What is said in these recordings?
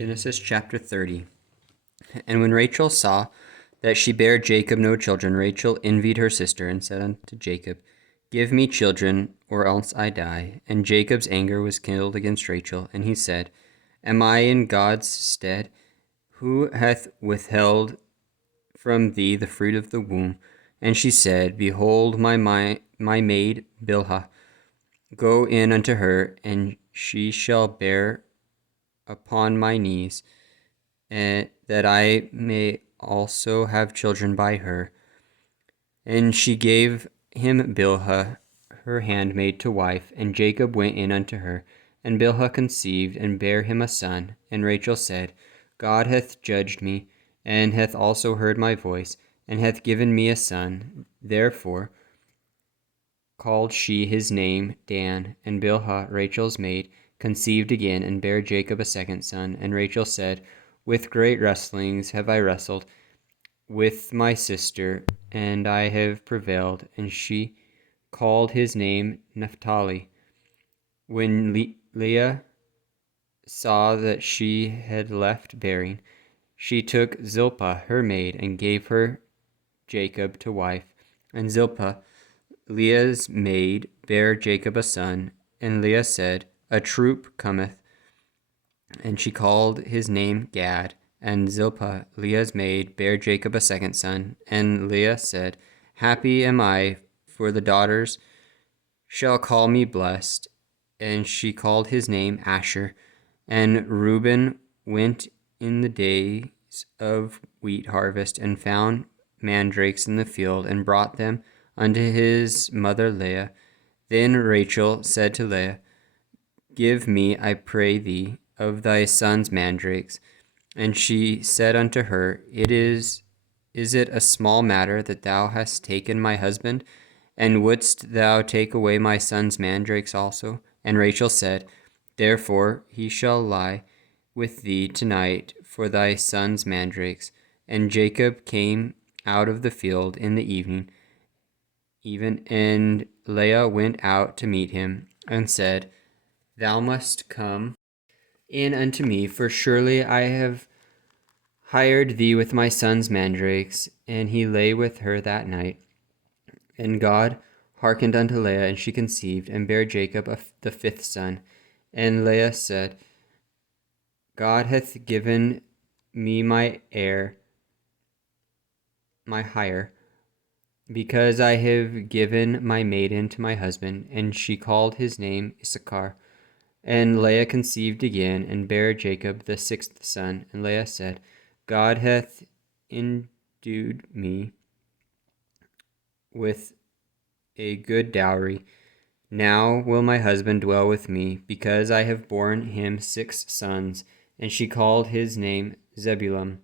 Genesis chapter 30. And when Rachel saw that she bare Jacob no children, Rachel envied her sister, and said unto Jacob, Give me children, or else I die. And Jacob's anger was kindled against Rachel, and he said, Am I in God's stead, who hath withheld from thee the fruit of the womb? And she said, Behold, my maid Bilhah, go in unto her, and she shall bear upon my knees, and that I may also have children by her. And she gave him Bilhah, her handmaid, to wife, and Jacob went in unto her. And Bilhah conceived, and bare him a son. And Rachel said, God hath judged me, and hath also heard my voice, and hath given me a son. Therefore called she his name Dan. And Bilhah, Rachel's maid, conceived again, and bare Jacob a second son. And Rachel said, With great wrestlings have I wrestled with my sister, and I have prevailed. And she called his name Naphtali. When Leah saw that she had left bearing, she took Zilpah her maid, and gave her Jacob to wife. And Zilpah, Leah's maid, bare Jacob a son. And Leah said, A troop cometh. And she called his name Gad. And Zilpah, Leah's maid, bare Jacob a second son. And Leah said, Happy am I, for the daughters shall call me blessed. And she called his name Asher. And Reuben went in the days of wheat harvest, and found mandrakes in the field, and brought them unto his mother Leah. Then Rachel said to Leah, Give me, I pray thee, of thy son's mandrakes. And she said unto her, Is it a small matter that thou hast taken my husband? And wouldst thou take away my son's mandrakes also? And Rachel said, Therefore he shall lie with thee tonight for thy son's mandrakes. And Jacob came out of the field in the evening, and Leah went out to meet him, and said, Thou must come in unto me, for surely I have hired thee with my son's mandrakes. And he lay with her that night. And God hearkened unto Leah, and she conceived, and bare Jacob the fifth son. And Leah said, God hath given me my heir, my hire, because I have given my maiden to my husband. And she called his name Issachar. And Leah conceived again, and bare Jacob the sixth son. And Leah said, God hath endued me with a good dowry. Now will my husband dwell with me, because I have borne him 6 sons. And she called his name Zebulun.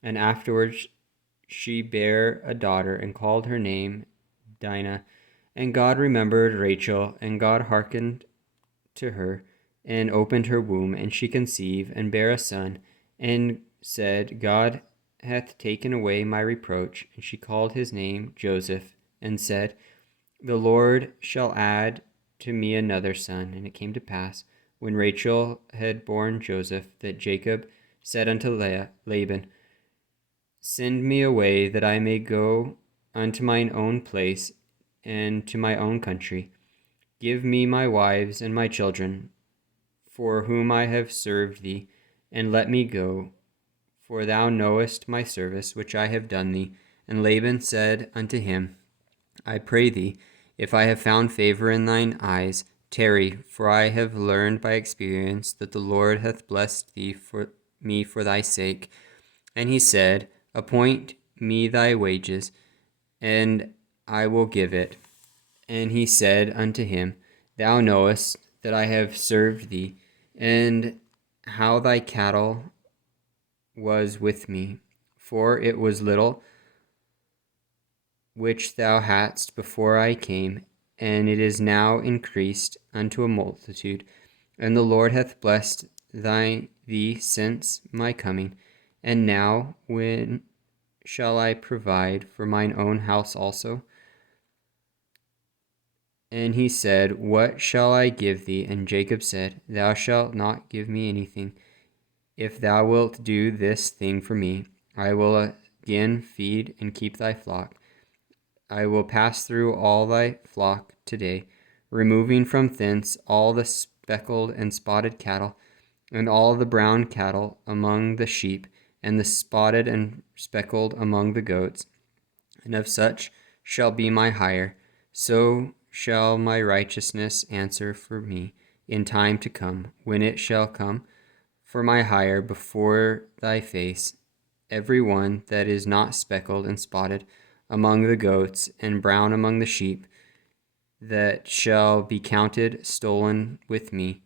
And afterwards she bare a daughter, and called her name Dinah. And God remembered Rachel, and God hearkened to her, and opened her womb, and she conceived, and bare a son, and said, God hath taken away my reproach. And she called his name Joseph, and said, The Lord shall add to me another son. And it came to pass, when Rachel had borne Joseph, that Jacob said unto Laban, Send me away, that I may go unto mine own place, and to my own country. Give me my wives and my children, for whom I have served thee, and let me go, for thou knowest my service which I have done thee. And Laban said unto him, I pray thee, if I have found favor in thine eyes, tarry, for I have learned by experience that the Lord hath blessed thee for me for thy sake. And he said, Appoint me thy wages, and I will give it. And he said unto him, Thou knowest that I have served thee, and how thy cattle was with me, for it was little which thou hadst before I came, and it is now increased unto a multitude. And the Lord hath blessed thee since my coming. And now when shall I provide for mine own house also? And he said, What shall I give thee? And Jacob said, Thou shalt not give me anything. If thou wilt do this thing for me, I will again feed and keep thy flock. I will pass through all thy flock today, removing from thence all the speckled and spotted cattle, and all the brown cattle among the sheep, and the spotted and speckled among the goats. And of such shall be my hire, so shall my righteousness answer for me in time to come, when it shall come for my hire before thy face, every one that is not speckled and spotted among the goats, and brown among the sheep, that shall be counted stolen with me.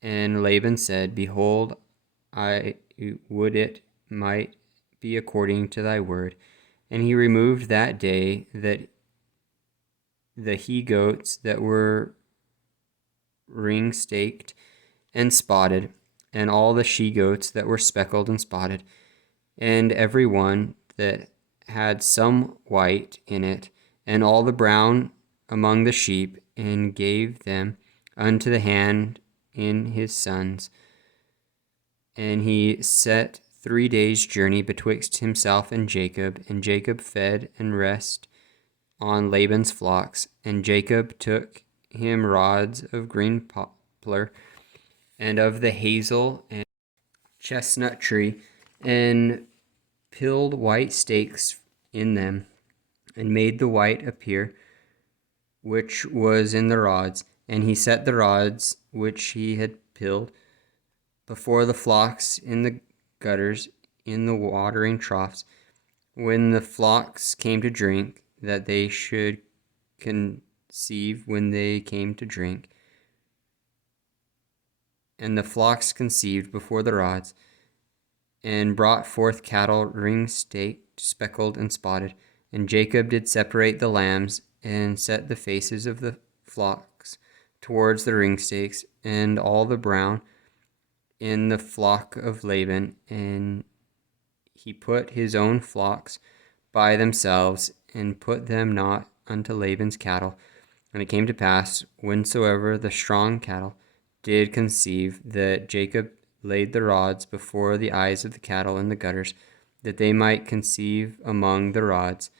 And Laban said, Behold, I would it might be according to thy word. And he removed that day that the he goats that were ring staked and spotted, and all the she goats that were speckled and spotted, and every one that had some white in it, and all the brown among the sheep, and gave them unto the hand in his sons. And he set 3 days' journey betwixt himself and Jacob fed and rest on Laban's flocks. And Jacob took him rods of green poplar, and of the hazel and chestnut tree, and pilled white stakes in them, and made the white appear which was in the rods. And he set the rods which he had pilled before the flocks in the gutters, in the watering troughs, when the flocks came to drink, that they should conceive when they came to drink. And the flocks conceived before the rods, and brought forth cattle ring-staked, speckled, and spotted. And Jacob did separate the lambs, and set the faces of the flocks towards the ring-stakes, and all the brown in the flock of Laban. And he put his own flocks by themselves, and put them not unto Laban's cattle. And it came to pass, whensoever the strong cattle did conceive, that Jacob laid the rods before the eyes of the cattle in the gutters, that they might conceive among the rods.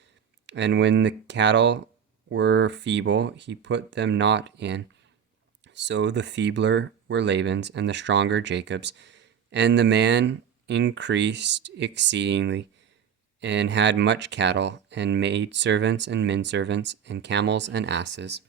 And when the cattle were feeble, he put them not in. So the feebler were Laban's, and the stronger Jacob's. And the man increased exceedingly, and had much cattle, and maid servants, and men servants, and camels, and asses.